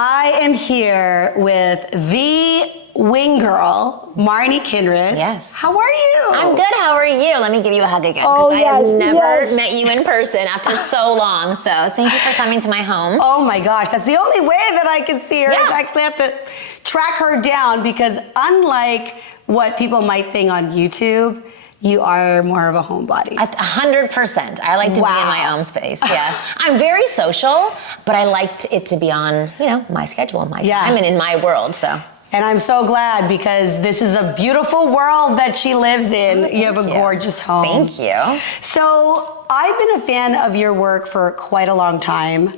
I am here with the wing girl, Marni Kinrys. Yes. How are you? I'm good. How are you? Let me give you a hug again. Oh, I have yes, never met you in person after so long. So thank you for coming to my home. Oh my gosh, that's the only way that I can see her. Yeah. I actually have to track her down because unlike what people might think on YouTube, you are more of a homebody. 100%. I like to be in my own space. Yeah. I'm very social, but I liked it to be on, my schedule, my time, and in my world. So. And I'm so glad because this is a beautiful world that she lives in. You have a gorgeous home. Thank you. So I've been a fan of your work for quite a long time.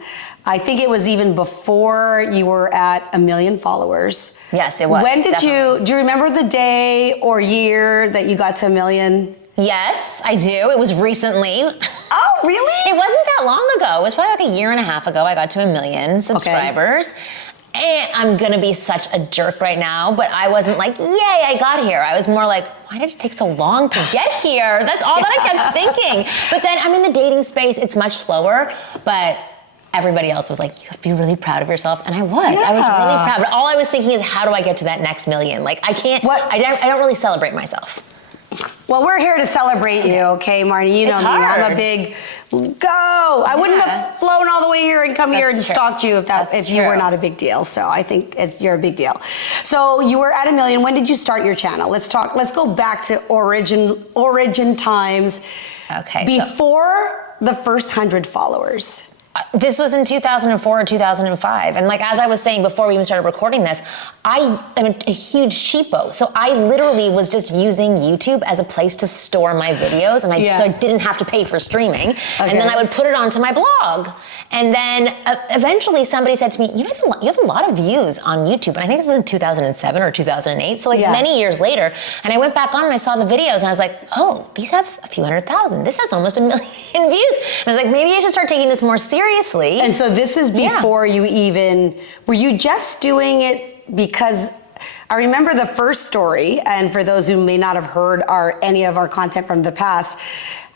I think it was even before you were at 1 million followers. Yes, it was. When did definitely. do you remember the day or year that you got to 1 million? Yes, I do. It was recently. Oh, really? It wasn't that long ago. It was probably like a year and a half ago. I got to 1 million subscribers. And I'm gonna be such a jerk right now, but I wasn't like, yay, I got here. I was more like, why did it take so long to get here? That's all that I kept thinking. But then I'm in the dating space, it's much slower, but everybody else was like, you have to be really proud of yourself. And I was really proud. But all I was thinking is, how do I get to that next million? Like, I can't, I don't really celebrate myself. Well, we're here to celebrate you, okay, Marni? You know me. I'm a big go. I wouldn't have flown all the way here and come here and stalked you if you were not a big deal. So I think you're a big deal. So you were at 1 million. When did you start your channel? Let's go back to origin times. Okay. Before the first 100 followers. This was in 2004 or 2005. And like, as I was saying before we even started recording this, I am a huge cheapo. So I literally was just using YouTube as a place to store my videos. And so I didn't have to pay for streaming. Okay. And then I would put it onto my blog. And then eventually somebody said to me, you have a lot of views on YouTube. And I think this was in 2007 or 2008. So like many years later. And I went back on and I saw the videos and I was like, oh, these have a few 100,000. This has almost 1 million views. And I was like, maybe I should start taking this more seriously. And so this is before you even, were you just doing it because, I remember the first story, and for those who may not have heard any of our content from the past,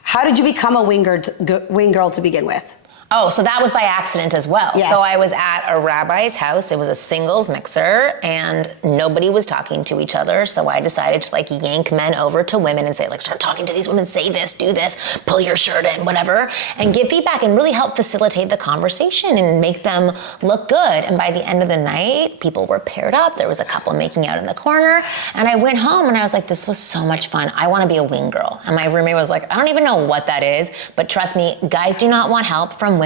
how did you become a wing girl to begin with? Oh, so that was by accident as well. Yes. So I was at a rabbi's house. It was a singles mixer and nobody was talking to each other. So I decided to yank men over to women and say start talking to these women, say this, do this, pull your shirt in, whatever, and give feedback and really help facilitate the conversation and make them look good. And by the end of the night, people were paired up. There was a couple making out in the corner. And I went home and I was like, this was so much fun. I want to be a wing girl. And my roommate was like, I don't even know what that is, but trust me, guys do not want help from women.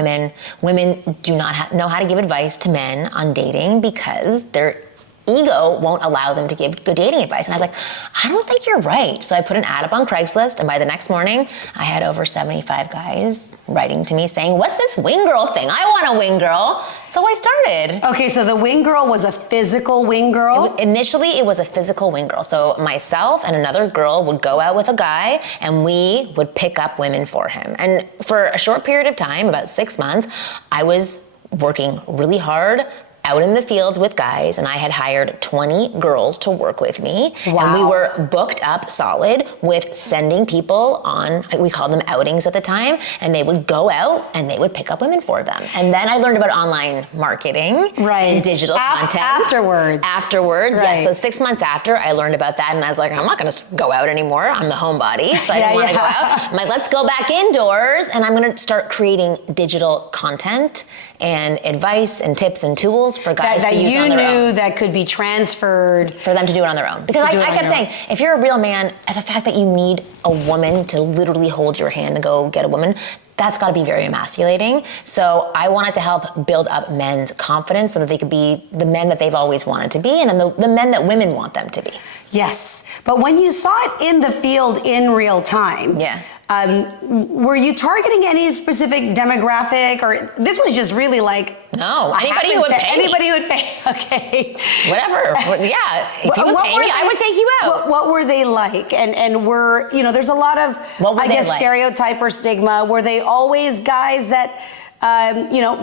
Women do not know how to give advice to men on dating because their ego won't allow them to give good dating advice. And I was like, I don't think you're right. So I put an ad up on Craigslist, and by the next morning, I had over 75 guys writing to me saying, what's this wing girl thing? I want a wing girl. So I started. Okay, so the wing girl was a physical wing girl? Initially, it was a physical wing girl. So myself and another girl would go out with a guy, and we would pick up women for him. And for a short period of time, about 6 months, I was working really hard out in the field with guys, and I had hired 20 girls to work with me. Wow. And we were booked up solid with sending people on, we called them outings at the time, and they would go out and they would pick up women for them. And then I learned about online marketing and digital content. Afterwards, yeah. So 6 months after, I learned about that, and I was like, I'm not gonna go out anymore. I'm the homebody, so I didn't wanna go out. I'm like, let's go back indoors, and I'm gonna start creating digital content and advice and tips and tools for guys to use on their own. That you knew that could be transferred. For them to do it on their own. Because I kept saying, if you're a real man, the fact that you need a woman to literally hold your hand and go get a woman, that's gotta be very emasculating. So I wanted to help build up men's confidence so that they could be the men that they've always wanted to be, and then the men that women want them to be. Yes, but when you saw it in the field in real time, were you targeting any specific demographic, or this was just really no, anybody who would pay. Anybody who would pay, okay. Whatever, yeah, if you would pay me, I would take you out. What were they like? And were, there's a lot of, I guess, stereotype or stigma. Were they always guys that,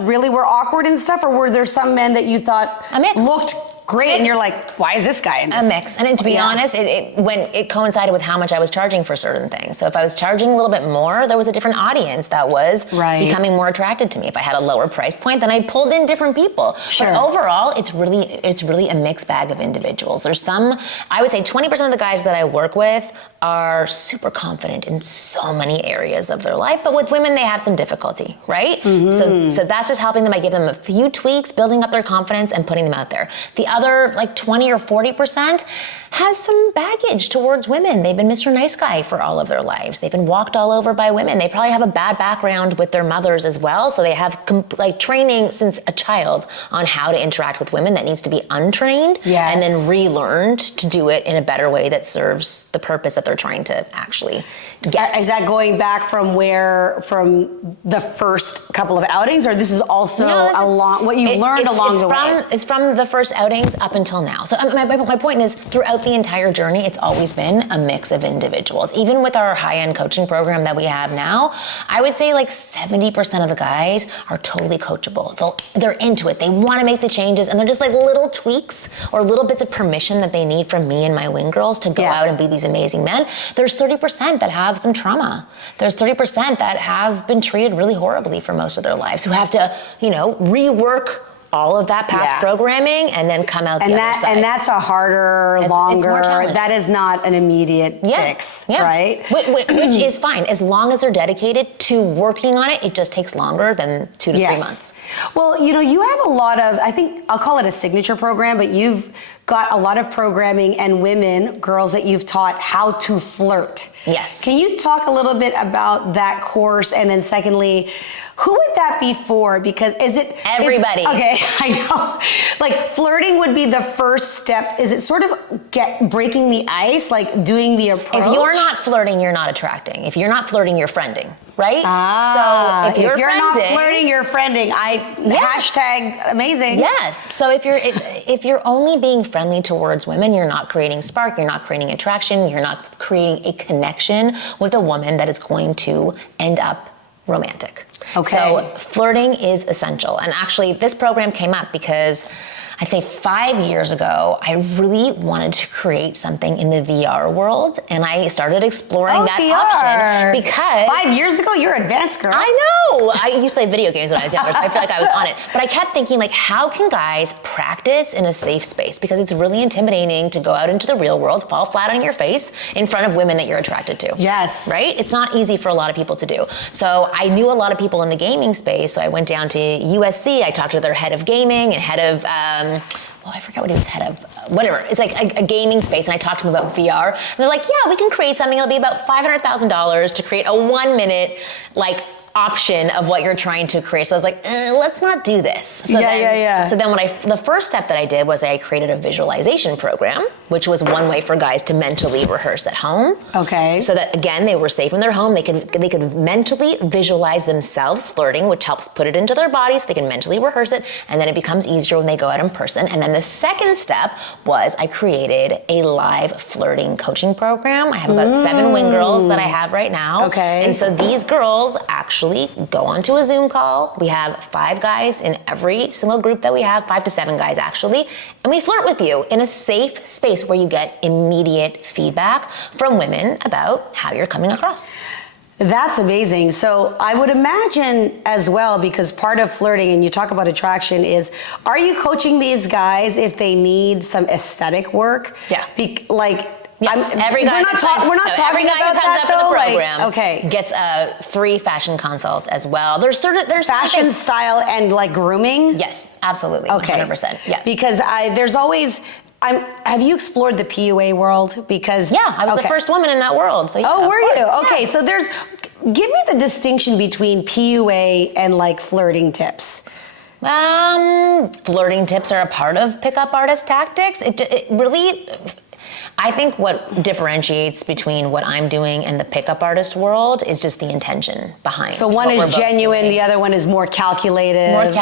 really were awkward and stuff, or were there some men that you thought looked great, and you're like, why is this guy in this? A mix. And to be honest, when it coincided with how much I was charging for certain things. So if I was charging a little bit more, there was a different audience that was becoming more attracted to me. If I had a lower price point, then I pulled in different people. Sure. But overall, it's really a mixed bag of individuals. There's some, I would say 20% of the guys that I work with are super confident in so many areas of their life, but with women, they have some difficulty, right? So that's just helping them. I give them a few tweaks, building up their confidence and putting them out there. The other like 20 or 40% has some baggage towards women. They've been Mr. Nice Guy for all of their lives. They've been walked all over by women. They probably have a bad background with their mothers as well. So they have like training since a child on how to interact with women that needs to be untrained and then relearned to do it in a better way that serves the purpose that they're trying to actually get. Is that going back from the first couple of outings, or this is also what you learned along the way? It's from the first outings up until now. So my point is, throughout the entire journey, it's always been a mix of individuals. Even with our high-end coaching program that we have now, I would say like 70% of the guys are totally coachable. They're into it. They want to make the changes, and they're just like little tweaks or little bits of permission that they need from me and my wing girls to go out and be these amazing men. There's 30% that have some trauma. There's 30% that have been treated really horribly for most of their lives, who have to, rework all of that past programming and then come out the other side. And that's a harder, longer, that is not an immediate fix, right? Which is fine. As long as they're dedicated to working on it, it just takes longer than 2 to 3 months. Well, you have a lot of, I think, I'll call it a signature program, but you've got a lot of programming and girls that you've taught how to flirt. Yes. Can you talk a little bit about that course? And then secondly, who would that be for? Because is it everybody? Okay, I know. Like flirting would be the first step. Is it sort of breaking the ice, like doing the approach? If you're not flirting, you're not attracting. If you're not flirting, you're friending, right? So if you're not flirting, you're friending. Hashtag amazing. Yes. So if you're only being friendly towards women, you're not creating spark. You're not creating attraction. You're not creating a connection with a woman that is going to end up romantic. Okay. So flirting is essential. And actually this program came up because I'd say 5 years ago, I really wanted to create something in the VR world, and I started exploring that option because 5 years ago, you're an advanced girl. I know. I used to play video games when I was younger, so I feel like I was on it. But I kept thinking, like, how can guys practice in a safe space? Because it's really intimidating to go out into the real world, fall flat on your face in front of women that you're attracted to. Yes. Right? It's not easy for a lot of people to do. So I knew a lot of people in the gaming space, so I went down to USC. I talked to their head of gaming and head of I forgot what he was head of, whatever. It's like a gaming space, and I talked to him about VR. And they're like, yeah, we can create something. It'll be about $500,000 to create a 1 minute, option of what you're trying to create. So I was like, let's not do this. So then the first step that I did was I created a visualization program, which was one way for guys to mentally rehearse at home. Okay. So that, again, they were safe in their home. They could mentally visualize themselves flirting, which helps put it into their body so they can mentally rehearse it, and then it becomes easier when they go out in person. And then the second step was I created a live flirting coaching program. I have about 7 wing girls that I have right now. Okay. And so these girls actually go onto a Zoom call. We have 5 guys in every single group that we have, 5 to 7 guys actually, and we flirt with you in a safe space where you get immediate feedback from women about how you're coming across. That's amazing. So I would imagine as well, because part of flirting, and you talk about attraction, is are you coaching these guys if they need some aesthetic work? Yeah. Every guy who comes up for the program gets a free fashion consult as well. There's fashion, style, and grooming. Yes, absolutely. Okay, 100%. Yeah. Because there's always. Have you explored the PUA world? Because I was the first woman in that world. So were you? Okay, so give me the distinction between PUA and flirting tips. Flirting tips are a part of pickup artist tactics. It really. I think what differentiates between what I'm doing and the pickup artist world is just the intention behind. So one is genuine, the other one is more calculated. And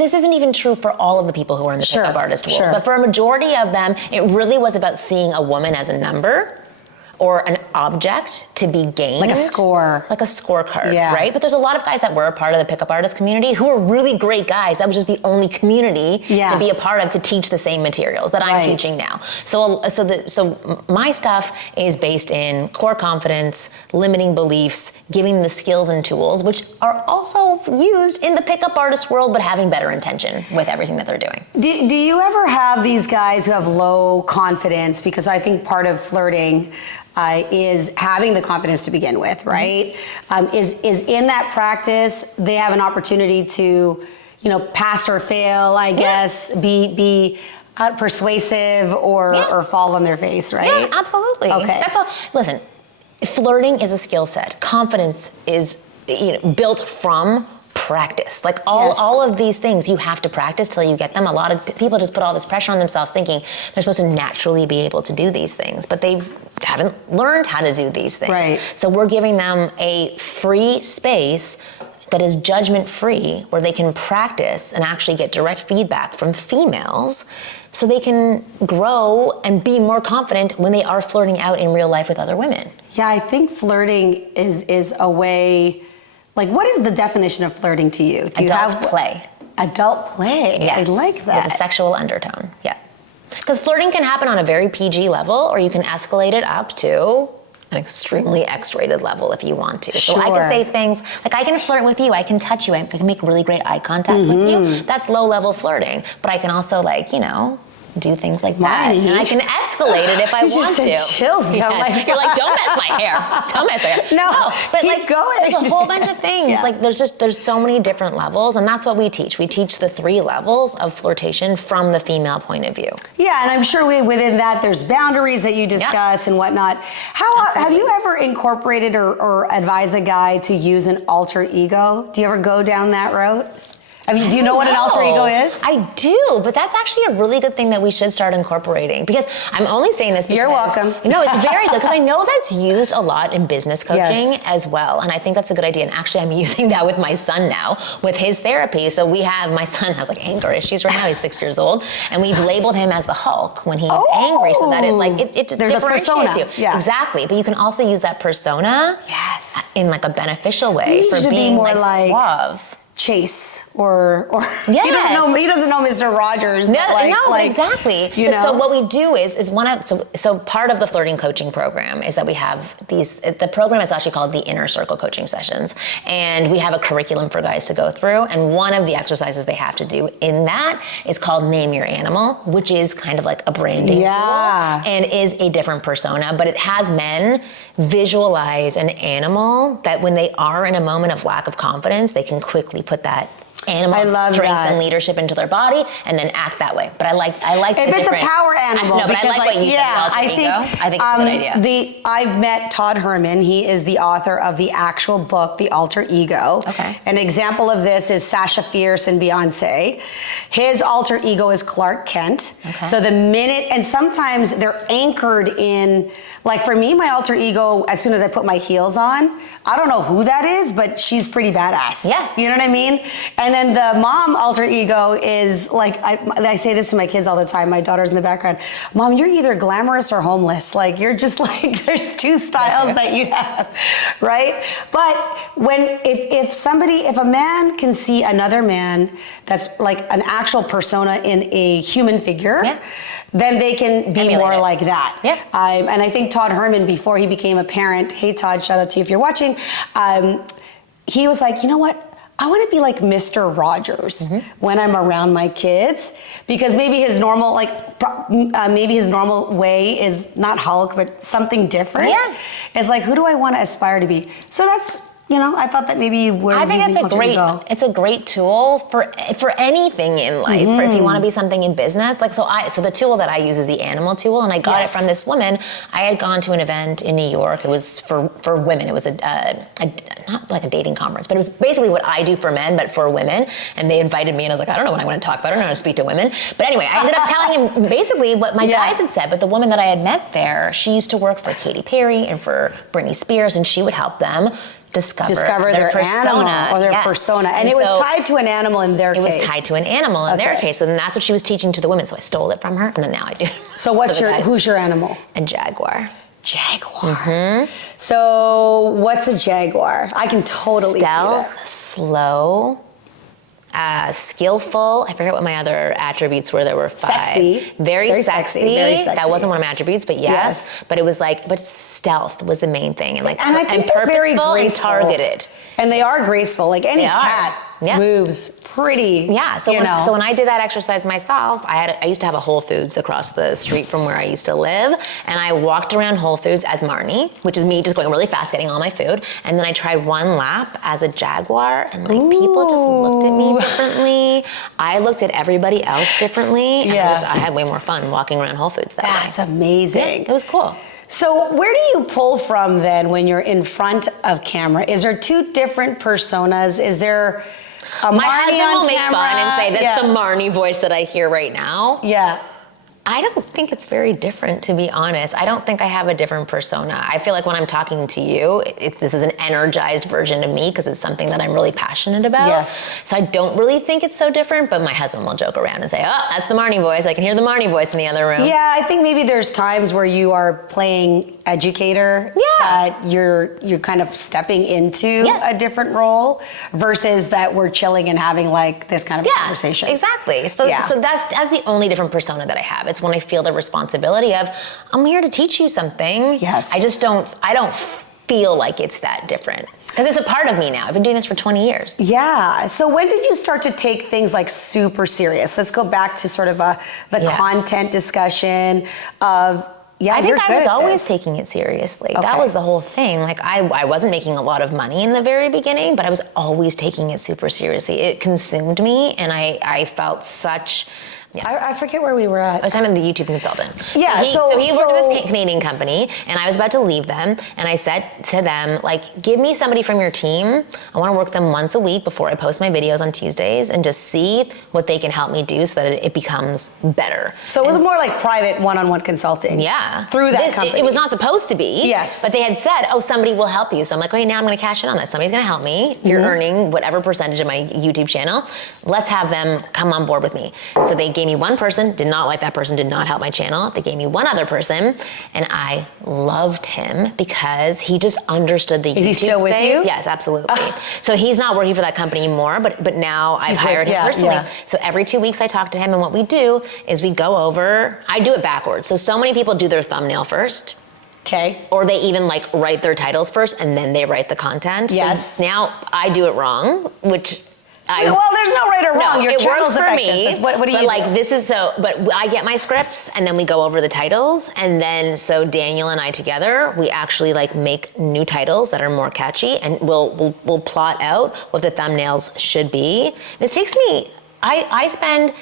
this isn't even true for all of the people who are in the pickup artist world. But for a majority of them, it really was about seeing a woman as a number or an object to be gained. Like a score. Like a scorecard, right? But there's a lot of guys that were a part of the pickup artist community who were really great guys. That was just the only community to be a part of to teach the same materials that I'm teaching now. So my stuff is based in core confidence, limiting beliefs, giving the skills and tools, which are also used in the pickup artist world, but having better intention with everything that they're doing. Do you ever have these guys who have low confidence? Because I think part of flirting is having the confidence to begin with, right? Is in that practice, they have an opportunity to, pass or fail, I guess, be persuasive or fall on their face, right? Yeah, absolutely. Okay. That's all. Listen, flirting is a skill set. Confidence is built from practice. Like all of these things you have to practice till you get them. A lot of people just put all this pressure on themselves thinking they're supposed to naturally be able to do these things, but they haven't learned how to do these things. Right. So we're giving them a free space that is judgment-free, where they can practice and actually get direct feedback from females so they can grow and be more confident when they are flirting out in real life with other women. Yeah, I think flirting is a way, like, what is the definition of flirting to you? Do you have play. Adult play. Yes. I like that. With a sexual undertone. Yeah. Because flirting can happen on a very PG level, or you can escalate it up to an extremely X-rated level if you want to. So I can say things like, I can flirt with you, I can touch you, I can make really great eye contact with you. That's low-level flirting. But I can also, do things like that. And I can escalate it if I want to. Chills. Yes. You're like, don't mess my hair. Don't mess my hair. No, but keep going. There's a whole bunch of things. Yeah. Like there's so many different levels, and that's what we teach. We teach the 3 levels of flirtation from the female point of view. Yeah, and I'm sure within that there's boundaries that you discuss and whatnot. How have you ever incorporated or advised a guy to use an alter ego? Do you ever go down that route? Do you know what an alter ego is? I do, but that's actually a really good thing that we should start incorporating, because I'm only saying this because... You're welcome. No, it's very good, because I know that's used a lot in business coaching as well, and I think that's a good idea. And actually, I'm using that with my son now, with his therapy. So my son has anger issues right now. He's 6 years old, and we've labeled him as the Hulk when he's angry, so that it there's a persona. You. Yeah. Exactly, but you can also use that persona in a a beneficial way for being more suave. Chase or he doesn't know Mr. Rogers. Exactly. So what we do is so part of the flirting coaching program is that we have the program is actually called the Inner Circle Coaching Sessions, and we have a curriculum for guys to go through, and one of the exercises they have to do in that is called Name Your Animal, which is kind of like a branding tool and is a different persona, but it has men visualize an animal that when they are in a moment of lack of confidence, they can quickly put that animal strength and leadership into their body and then act that way. But I like if it's a power animal. But I like what you said, alter ego. I think it's a good idea. I've met Todd Herman. He is the author of the actual book, The Alter Ego. Okay. An example of this is Sasha Fierce and Beyonce. His alter ego is Clark Kent. Okay. So and sometimes they're anchored in, like for me, my alter ego, as soon as I put my heels on, I don't know who that is, but she's pretty badass. Yeah. You know what I mean? And then the mom alter ego is like, I say this to my kids all the time. My daughter's in the background. Mom, you're either glamorous or homeless. Like, you're just like, there's 2 styles that you have, right? But if a man can see another man that's like an actual persona in a human figure, then they can be more like that. Yeah. And I think Todd Herman, before he became a parent, hey Todd, shout out to you if you're watching, he was like, you know what? I want to be like Mr. Rogers when I'm around my kids, because maybe his normal way is not Hulk, but something different. Yeah. It's like, who do I want to aspire to be? So that's, I thought that maybe you were. I think it's a great tool for anything in life. For if you want to be something in business, so the tool that I use is the animal tool, and I got it from this woman. I had gone to an event in New York. It was for women. It was not like a dating conference, but it was basically what I do for men, but for women. And they invited me, and I was like, I don't know what I want to talk about. I don't know how to speak to women. But anyway, I ended up telling him basically what my guys had said. But the woman that I had met there, she used to work for Katy Perry and for Britney Spears, and she would help them discover their animal or their persona. And it was tied to an animal in their case. It was tied to an animal in their case. And that's what she was teaching to the women. So I stole it from her, and then now I do. So who's your animal? A jaguar. Jaguar. So what's a Jaguar? I can totally Stealth, see that. slow, skillful. I forget what my other attributes were. There were 5. Sexy. Very sexy. Very sexy. That wasn't one of my attributes, but yes. But it was but stealth was the main thing, and I think they're very purposeful and graceful. targeted. And they are graceful. Like any cat moves pretty. Yeah. So when I did that exercise myself, I used to have a Whole Foods across the street from where I used to live, and I walked around Whole Foods as Marni, which is me just going really fast, getting all my food, and then I tried one lap as a Jaguar, and people just looked at me differently. I looked at everybody else differently, and I had way more fun walking around Whole Foods that way. That's amazing. Yeah, it was cool. So where do you pull from then when you're in front of camera? Is there 2 different personas? Is there a My Marni husband on will make camera? fun and say, that's the Marni voice that I hear right now. Yeah. I don't think it's very different, to be honest. I don't think I have a different persona. I feel like when I'm talking to you, this is an energized version of me because it's something that I'm really passionate about. Yes. So I don't really think it's so different, but my husband will joke around and say, oh, that's the Marni voice. I can hear the Marni voice in the other room. Yeah, I think maybe there's times where you are playing educator. Yeah. You're kind of stepping into a different role versus that we're chilling and having this kind of conversation. Exactly. So that's the only different persona that I have. It's when I feel the responsibility of, I'm here to teach you something. Yes. I don't feel like it's that different. Because it's a part of me now. I've been doing this for 20 years. Yeah. So when did you start to take things super serious? Let's go back to sort of the content discussion of, I think I was always taking it seriously. Okay. That was the whole thing. I wasn't making a lot of money in the very beginning, but I was always taking it super seriously. It consumed me, and I felt such... Yeah. I forget where we were at. I was talking to the YouTube consultant. Yeah, so he worked with this Canadian company, and I was about to leave them, and I said to them, give me somebody from your team. I want to work them once a week before I post my videos on Tuesdays and just see what they can help me do so that it becomes better. So it was more like private one-on-one consulting. Yeah. Through that company. It was not supposed to be. Yes. But they had said, somebody will help you. So I'm like, okay, now I'm going to cash in on that. Somebody's going to help me. If you're earning whatever percentage of my YouTube channel, let's have them come on board with me. So they gave me one person, did not like that person, did not help my channel. They gave me one other person, and I loved him because he just understood the YouTube space. Is he still with you? Yes, absolutely. So he's not working for that company anymore, but now I've hired him personally. Yeah. So every 2 weeks I talk to him, and what we do is we go over, I do it backwards. So many people do their thumbnail first. Okay. Or they even write their titles first and then they write the content. Yes. So now I do it wrong, which well, there's no right or wrong. No, Your it channel's works for me. effective. What do you do? This is but I get my scripts and then we go over the titles, and then so Daniel and I together, we actually make new titles that are more catchy, and we'll plot out what the thumbnails should be. This takes me, I spend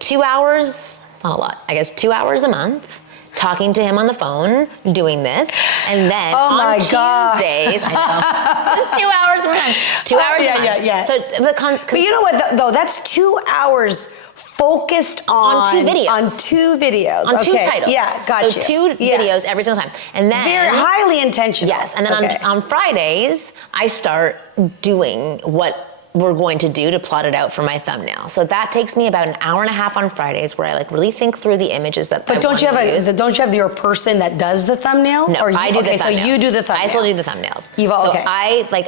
2 hours, not a lot, I guess 2 hours a month talking to him on the phone, doing this, and then on Tuesdays, I know, just 2 hours a month, 2 hours a month. Yeah. So but you know what, though? That's 2 hours focused on 2 videos. On 2 videos. On 2 titles. Yeah, gotcha. So 2 videos every single time. And then they're highly intentional. Yes, and then on Fridays, I start doing what we're going to do to plot it out for my thumbnail. So that takes me about an hour and a half on Fridays where I really think through the images that I don't you have use. don't you have your person that does the thumbnail? No, I do the thumbnails. So you do the thumbnail. I still do the thumbnails.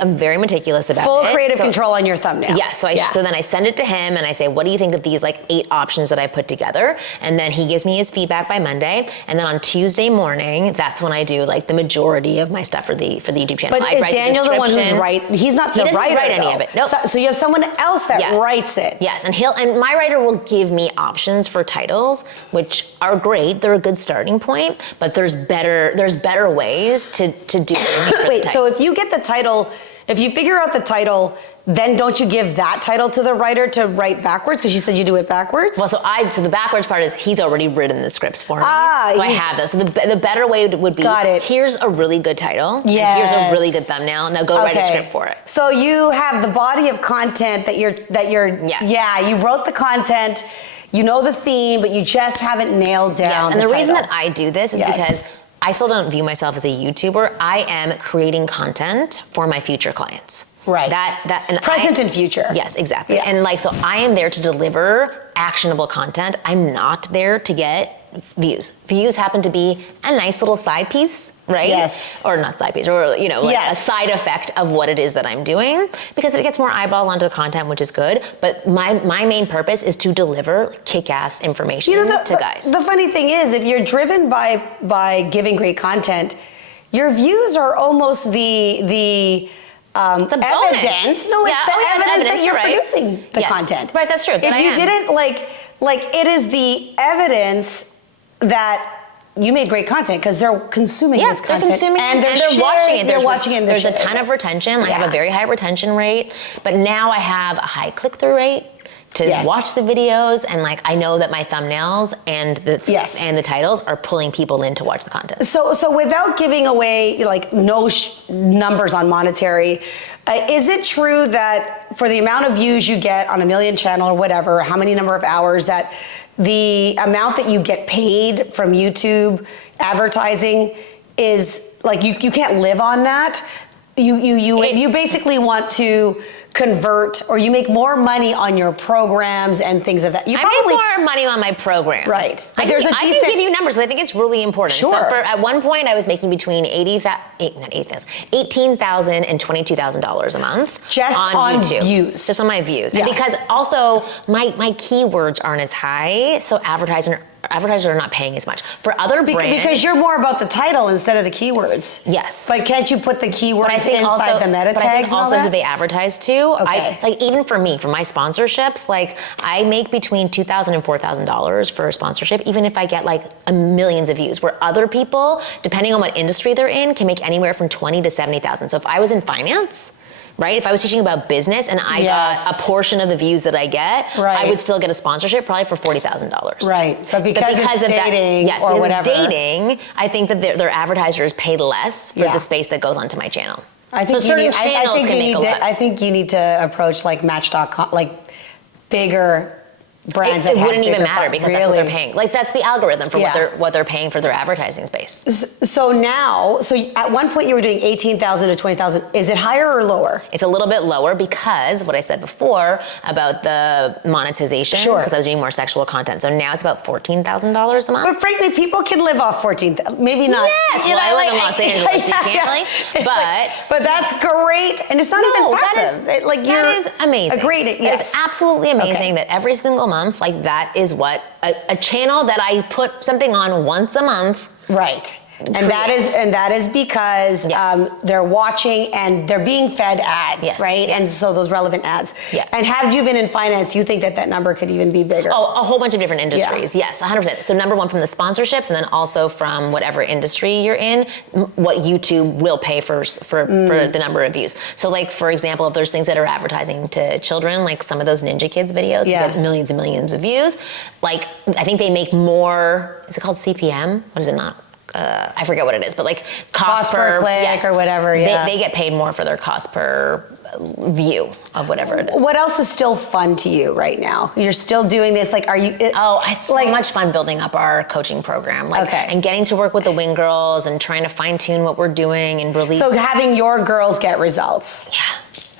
I'm very meticulous about full it. creative control on your thumbnail. Yeah, so then I send it to him and I say, what do you think of these 8 options that I put together? And then he gives me his feedback by Monday. And then on Tuesday morning, that's when I do the majority of my stuff for the YouTube channel. But is Daniel the one who's writing? He's not the writer. He doesn't write any of it. Nope. So you have someone else that writes it. Yes, and my writer will give me options for titles, which are great. They're a good starting point, but there's better ways to do it. Wait, so if you get the title, if you figure out the title, then don't you give that title to the writer to write backwards? Because you said you do it backwards? Well, so the backwards part is he's already written the scripts for me. So I have those. So the better way would be, here's a really good title, and here's a really good thumbnail. Now go write a script for it. So you have the body of content that you're you wrote the content, you know the theme, but you just haven't nailed down Yes, and the reason title. that I do this is because I still don't view myself as a YouTuber. I am creating content for my future clients. Right. And present and future. Yes, exactly. Yeah. And so I am there to deliver actionable content. I'm not there to get views. Views happen to be a nice little side piece, right? Yes. Or not side piece, or a side effect of what it is that I'm doing, because it gets more eyeballs onto the content, which is good. But my main purpose is to deliver kick-ass information to guys. The funny thing is, if you're driven by giving great content, your views are almost the it's a bonus. evidence. No, it's the evidence that you're producing the content. Right, that's true. If you didn't like it is the evidence that you made great content because they're consuming this content. They're consuming and they're watching it. They're watching it. There's a ton of retention. I have a very high retention rate, but now I have a high click-through rate to watch the videos, and like I know that my thumbnails and the titles are pulling people in to watch the content. So without giving away like no numbers on monetary, is it true that for the amount of views you get on a million channel or whatever, how many number of hours, that the amount that you get paid from YouTube advertising is like you can't live on that? You basically want to convert, or you make more money on your programs and things of that. I make more money on my programs. Right. I can give you numbers. I think it's really important. Sure. So at one point, I was making between $18,000 and $22,000 a month. Just on YouTube. views. Just on my views. Yes. And because also my keywords aren't as high, so advertisers are not paying as much. For other brands, because you're more about the title instead of the keywords. Yes. But can't you put the keywords inside the meta tags? But I think also who they advertise to. Okay. Like even for me, for my sponsorships, like I make between $2,000 and $4,000 for a sponsorship, even if I get like millions of views. Where other people, depending on what industry they're in, can make anywhere from $20,000 to $70,000. So if I was in finance, right? If I was teaching about business and I got a portion of the views that I get, I would still get a sponsorship probably for $40,000. Right, but because it's dating or whatever. Dating, I think that their advertisers pay less for the space that goes onto my channel. I think certain channels can make a lot. I think you need to approach like Match.com, like bigger brands. It wouldn't even matter because that's what they're paying. Like that's the algorithm for what they're paying for their advertising space. So now, at one point you were doing 18,000 to 20,000. Is it higher or lower? It's a little bit lower because what I said before about the monetization. Sure. Because I was doing more sexual content. So now it's about $14,000 a month. But frankly, people can live off 14,000. Maybe not. Yes. Well, I live in Los Angeles, so you can't really. But that's great, and it's not even passive. That is amazing. Agreed. Yes. It's absolutely amazing that every single month, like that is what a channel that I put something on once a month. Right. And that is because they're watching and they're being fed ads, right? And so those relevant ads. Yeah. And had you been in finance, you think that number could even be bigger? Oh, a whole bunch of different industries. Yes, 100%. So number one, from the sponsorships, and then also from whatever industry you're in, what YouTube will pay for the number of views. So like, for example, if there's things that are advertising to children, like some of those Ninja Kids videos, get millions and millions of views. Like, I think they make more, is it called CPM? What is it not? I forget what it is, but like cost per click or whatever. They get paid more for their cost per view of whatever it is. What else is still fun to you right now? You're still doing this. Like, are you? It's so much fun building up our coaching program. And getting to work with the Wing Girls and trying to fine tune what we're doing and really. So having your girls get results. Yeah.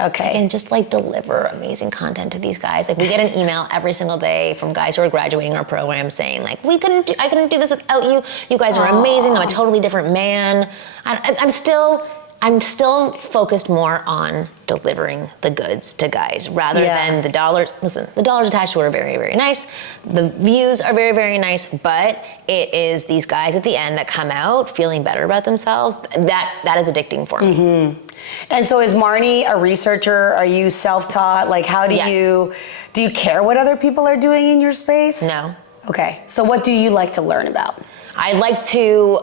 Okay. And just like deliver amazing content to these guys. Like we get an email every single day from guys who are graduating our program saying like, I couldn't do this without you. You guys are amazing. I'm a totally different man. I'm still focused more on delivering the goods to guys rather than the dollars. Listen, the dollars attached to it are very, very nice. The views are very, very nice, but it is these guys at the end that come out feeling better about themselves. That is addicting for me. Mm-hmm. And so is Marni a researcher? Are you self-taught? Like how do you care what other people are doing in your space? No. Okay. So what do you like to learn about? I like to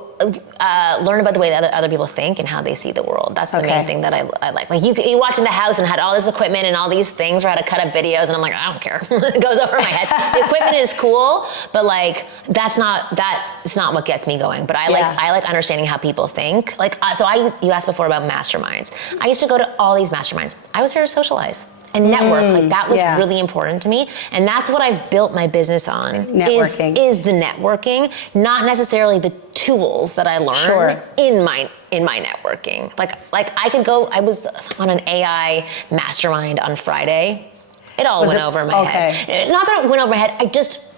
learn about the way that other people think and how they see the world. That's the main thing that I like. Like you watching the house and had all this equipment and all these things where I had to cut up videos and I'm like, I don't care. It goes over my head. The equipment is cool, but like that's not what gets me going. But I like understanding how people think. Like you asked before about masterminds. I used to go to all these masterminds. I was here to socialize and network. Like that was really important to me. And that's what I've built my business on. Networking. Is the networking, not necessarily the tools that I learned in my networking. Like I was on an AI mastermind on Friday. It all went over my head. Not that it went over my head.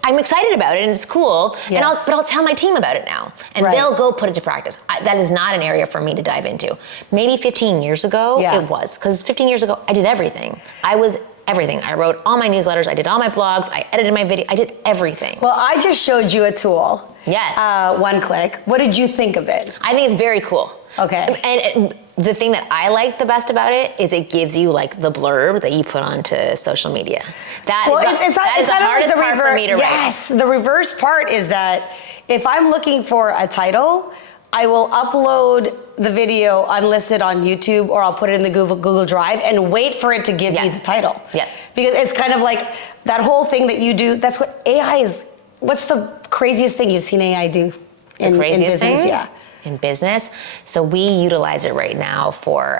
I'm excited about it and it's cool. Yes. But I'll tell my team about it now, and they'll go put it to practice. That is not an area for me to dive into. Maybe 15 years ago it was, because 15 years ago I did everything. I was everything. I wrote all my newsletters, I did all my blogs, I edited my video, I did everything. Well, I just showed you a tool. Yes. One click. What did you think of it? I think it's very cool. Okay. And the thing that I like the best about it is it gives you like the blurb that you put onto social media. That is the hardest part for me to write. Yes, the reverse part is that if I'm looking for a title, I will upload the video unlisted on YouTube, or I'll put it in the Google Drive and wait for it to give me the title. Yeah. Because it's kind of like that whole thing that you do. That's what AI is. What's the craziest thing you've seen AI do in business? Thing? Yeah. In business. So we utilize it right now for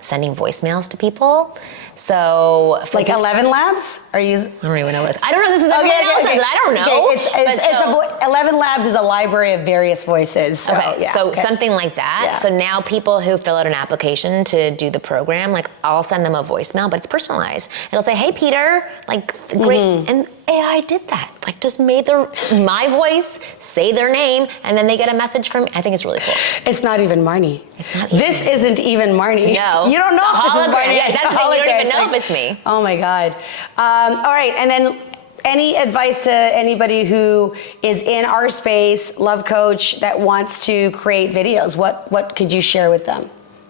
sending voicemails to people. So like 11 Labs? Are you? I don't even know what it is. I don't know. This is everyone else says it. I don't know. Okay, 11 Labs is a library of various voices. So, something like that. Yeah. So now people who fill out an application to do the program, like I'll send them a voicemail, but it's personalized. It'll say, "Hey Peter," like great, and AI did that. Like just made my voice say their name, and then they get a message from me. I think it's really cool. It's not even Marni. It's not. This isn't even Marni. No. You don't know if this is Marni. Yeah, that's the thing. You don't even know if it's me. Oh my God. All right, and then any advice to anybody who is in our space, love coach, that wants to create videos? What could you share with them?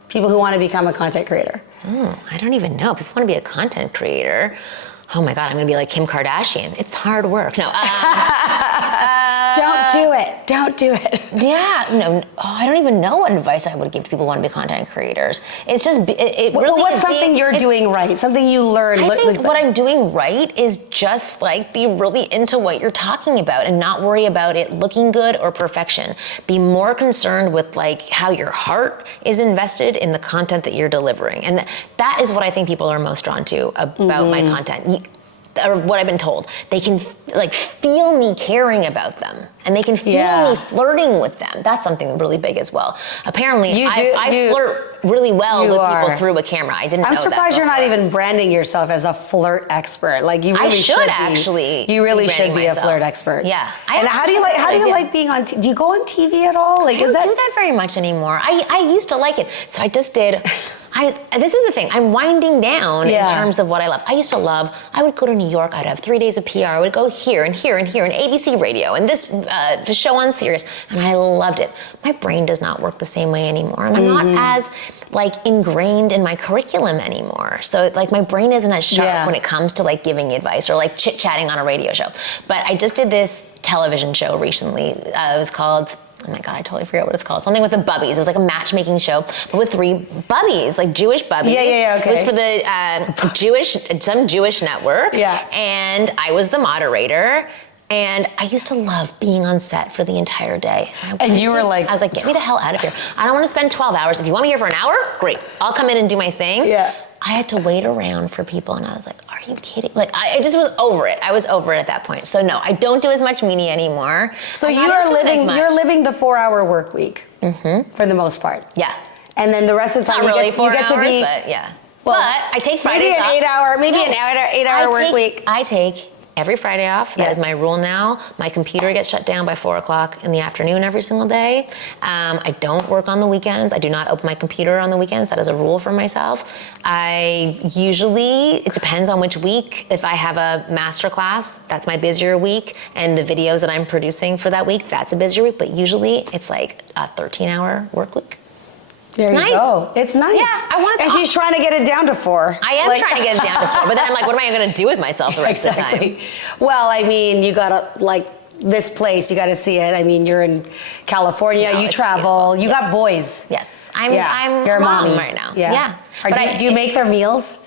People who want to become a content creator. I don't even know. People want to be a content creator. Oh my God, I'm gonna be like Kim Kardashian. It's hard work. No. Don't do it. Don't do it. Yeah, no. I don't even know what advice I would give to people who want to be content creators. It's just, it really what's something you're doing right? Something you learned. I think what I'm doing right is just like be really into what you're talking about and not worry about it looking good or perfection. Be more concerned with like how your heart is invested in the content that you're delivering. And that is what I think people are most drawn to about my content. Or what I've been told, they can like feel me caring about them, and they can feel me flirting with them. That's something really big as well. Apparently, I flirt really well with people through a camera. I didn't know that. I'm surprised you're not even branding yourself as a flirt expert. Like you really should be. Actually. You really should be a flirt expert. Yeah. And how do you like being on? Do you go on TV at all? Like, I don't do that very much anymore. I used to like it, so I just did. This is the thing, I'm winding down in terms of what I love. I used to love, I would go to New York, I'd have 3 days of PR, I would go here and here and here, and ABC radio, and this show on Sirius, and I loved it. My brain does not work the same way anymore, and I'm not as like ingrained in my curriculum anymore. So like my brain isn't as sharp when it comes to like giving advice or like chit-chatting on a radio show. But I just did this television show recently. It was called, oh my God, I totally forget what it's called. Something with the Bubbies. It was like a matchmaking show, but with 3 Bubbies, like Jewish Bubbies. Yeah, okay. It was for the some Jewish network. Yeah. And I was the moderator. And I used to love being on set for the entire day. And you were like... I was like, get me the hell out of here. I don't want to spend 12 hours. If you want me here for an hour, great. I'll come in and do my thing. Yeah. I had to wait around for people, and I was like, are you kidding? Like, I just was over it. I was over it at that point. So no, I don't do as much media anymore. So you're living the 4-hour work week for the most part. Yeah. And then the rest of the time you get to be... But yeah. Well, but I take Fridays off. Maybe an 8-hour work week. I take every Friday off. That is my rule now. My computer gets shut down by 4 o'clock in the afternoon every single day. I don't work on the weekends. I do not open my computer on the weekends. That is a rule for myself. It depends on which week. If I have a master class, that's my busier week. And the videos that I'm producing for that week, that's a busier week. But usually it's like a 13-hour work week. There you go. It's nice. Yeah, I want to. And she's trying to get it down to 4. I am trying to get it down to 4, but then I'm like, what am I going to do with myself the rest of the time? Well, I mean, you gotta like this place. You gotta see it. I mean, you're in California. You travel. Beautiful. You got boys. Yes, I'm a mom right now. Yeah. Do you make their meals?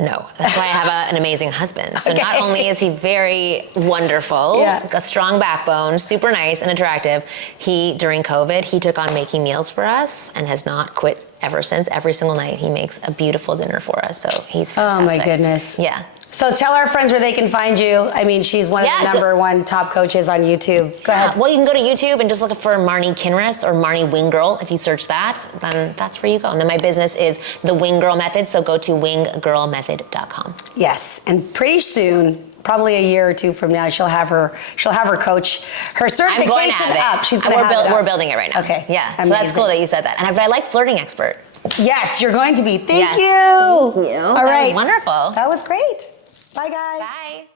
No, that's why I have an amazing husband. So not only is he very wonderful, a strong backbone, super nice and attractive, during COVID, he took on making meals for us and has not quit ever since. Every single night he makes a beautiful dinner for us. So he's fantastic. Oh my goodness. Yeah. So tell our friends where they can find you. I mean, she's one of the number 1 top coaches on YouTube. Go ahead. Well, you can go to YouTube and just look for Marni Kinrys or Marni Wing Girl. If you search that, then that's where you go. And then my business is the Wing Girl Method, so go to winggirlmethod.com. Yes, and pretty soon, probably a year or two from now, she'll have her coach, her certification I'm going to have it. up. She's going to have it up. We're building it right now. Okay. Yeah. Amazing. So that's cool that you said that. And I like flirting expert. Yes, you're going to be. Thank you. Thank you. All That right. was wonderful. That was great. Bye, guys. Bye.